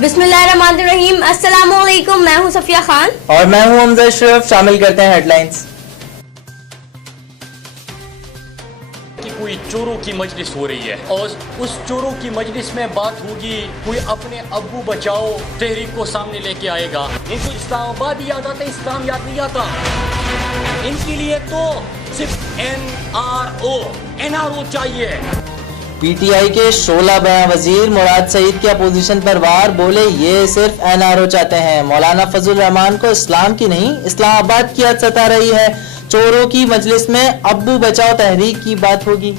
बिस्मिल्लाहिर्रहमानिर्रहीम। अस्सलामुअलैकुम, मैं हूं सफिया खान और मैं हूं हमजा अशरफ। शामिल करते हैं हेडलाइंस। कि कोई चोरों की मजलिस हो रही है और उस चोरों की मजलिस में बात होगी, कोई अपने अब्बू बचाओ तहरीक को सामने लेके आएगा। इनको इस्लामाबाद याद आता है, इस्लाम याद नहीं आता। इनके लिए तो सिर्फ एनआरओ चाहिए। पीटीआई के शोला बयां वजीर मुराद सईद की अपोजिशन पर वार, बोले ये सिर्फ एनआरओ चाहते हैं। मौलाना फजल रहमान को इस्लाम की नहीं इस्लामाबाद की याद सता रही है। चोरों की मजलिस में अब्बू बचाओ तहरीक की बात होगी।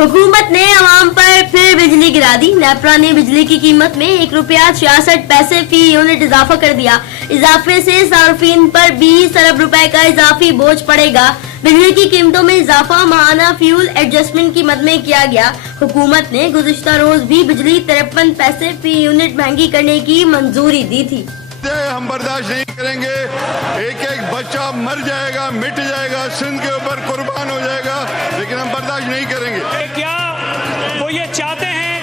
हुकूमत ने अवाम पर फिर बिजली गिरा दी। नेपरा ने बिजली की कीमत में ₹1.66 फी यूनिट इजाफा कर दिया। इजाफे से सार्फिन पर 20 अरब रुपए का इजाफी बोझ पड़ेगा। बिजली की कीमतों में इजाफा माहाना फ्यूल एडजस्टमेंट की मद में किया गया। हुकूमत ने गुज़िश्ता रोज भी बिजली 53 पैसे फी यूनिट महंगी करने की मंजूरी दी थी। हम बर्दाश्त नहीं करेंगे। एक एक बच्चा मर जाएगा, मिट जाएगा, सिंध के ऊपर कुर्बान हो जाएगा, लेकिन हम बर्दाश्त नहीं करेंगे। क्या वो ये चाहते हैं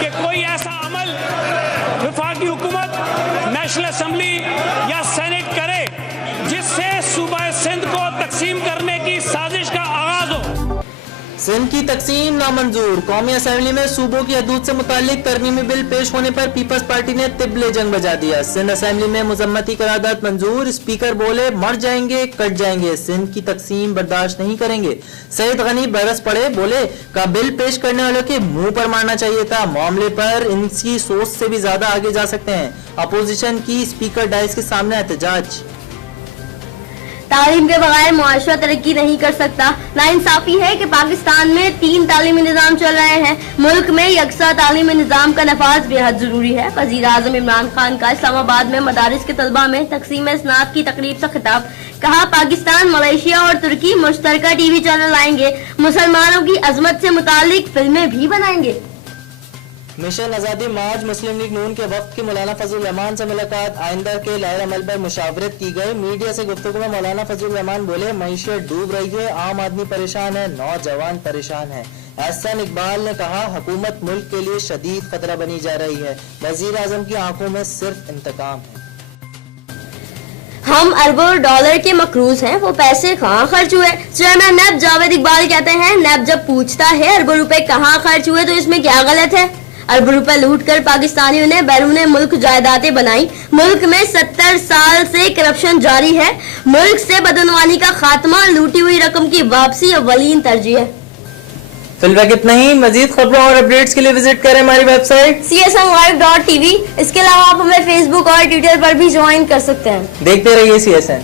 कि कोई ऐसा अमल वफाकी हुकूमत, नेशनल असेंबली या सेनेट करे जिससे सूबा सिंध को तकसीम करने की साजिश का आगाज हो? सिंध की तकसीम नामंजूर। कौमी असेंबली में सूबों की हदूद से मुतालिक तरमीमी बिल पेश होने पर पीपल्स पार्टी ने तिबले जंग बजा दिया। सिंध असेंबली में मुजम्मती करारदाद मंजूर। स्पीकर बोले मर जाएंगे कट जाएंगे, सिंध की तकसीम बर्दाश्त नहीं करेंगे। सईद गनी बरस पड़े, बोले का बिल पेश करने वालों के मुंह पर मारना चाहिए था। मामले पर इनकी सोच से भी ज्यादा आगे जा सकते हैं। अपोजिशन की स्पीकर डाइस के सामने एहतजाज। तालीम के बगैर मुआशरा तरक्की नहीं कर सकता। नाइंसाफी है कि पाकिस्तान में 3 तालीमी निज़ाम चल रहे हैं। मुल्क में यकसा तालीमी निज़ाम का नफाज बेहद जरूरी है। वज़ीर आज़म इमरान खान का इस्लामाबाद में मदारिस के तलबा में तकसीम स्नात की तकरीब से खिताब। कहा पाकिस्तान, मलेशिया और तुर्की मुश्तरका टीवी चैनल लाएंगे। मुसलमानों की अजमत से मुतालिक फिल्में भी बनाएंगे। मिशन आज़ादी मार्च। मुस्लिम लीग नून के वक्त की मौलाना फजल रहमान से मुलाकात। आइंदा के लाए अमल पर मुशावरत की गई। मीडिया से गुफ्तगू में मौलाना फजल रहमान बोले मईशत डूब रही है, आम आदमी परेशान है, नौजवान परेशान है। एहसन इकबाल ने कहा हुकूमत मुल्क के लिए शदीद खतरा बनी जा रही है। वजीर आजम की आंखों में सिर्फ इंतकाम है। हम अरबों डॉलर के मकरूज हैं, वो पैसे कहाँ खर्च हुए? चेयरमैन नेब जावेद इकबाल कहते हैं नेब जब पूछता है अरबों रुपए कहाँ खर्च हुए तो इसमें क्या गलत है? अरबों रुपए लूटकर पाकिस्तानियों ने बैरून मुल्क जायदादें बनाई। मुल्क में 70 साल से करप्शन जारी है। मुल्क से बदनवानी का खात्मा, लूटी हुई रकम की वापसी अव्वलीन तरजीह है। फिलहाल इतना ही। मजीद खबरों और अपडेट्स के लिए विजिट करें हमारी वेबसाइट csnlive.tv। इसके अलावा आप हमें फेसबुक और ट्विटर पर भी ज्वाइन कर सकते हैं। देखते रहिए CSN।